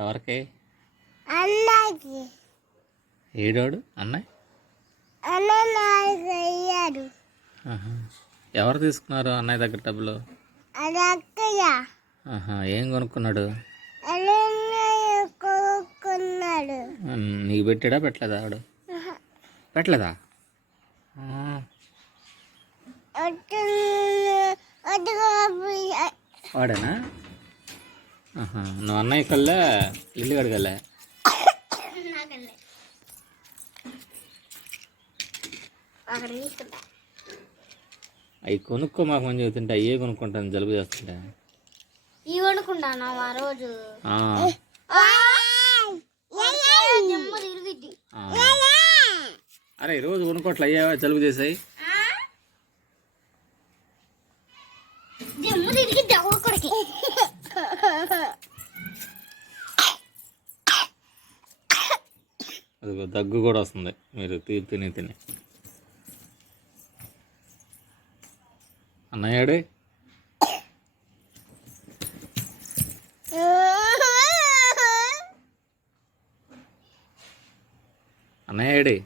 ఎవరికి? అన్నకి. ఏడోడు అన్నయ్య అయ్యాడు. ఎవరు తీసుకున్నారు అన్నయ్య దగ్గర డబ్బులు? అది అక్కయ్య. ఏం కొనుక్కున్నాడు? కొనుక్కున్నాడు. నీకు పెట్టాడా పెట్టలేదా ఆడు? పెట్టలేదా? వాడేనా? నువ్వు అన్నయ్య కల్లా ఇల్లు కడగలే? అవి కొనుక్కో మాకు మంచి చెబుతుంటే అయ్యే కొనుక్కుంటాను జలుబు చేస్తుంటే. ఇవి కొనుక్కుంటాను ఆ రోజు. అరే రోజు కొనుక్కోట్లు అయ్యావా జలుబు చేసాయి? అది దగ్గు కూడా వస్తుంది మీరు తిని తిని. అన్నయ్యాడే అన్నయ్యాడే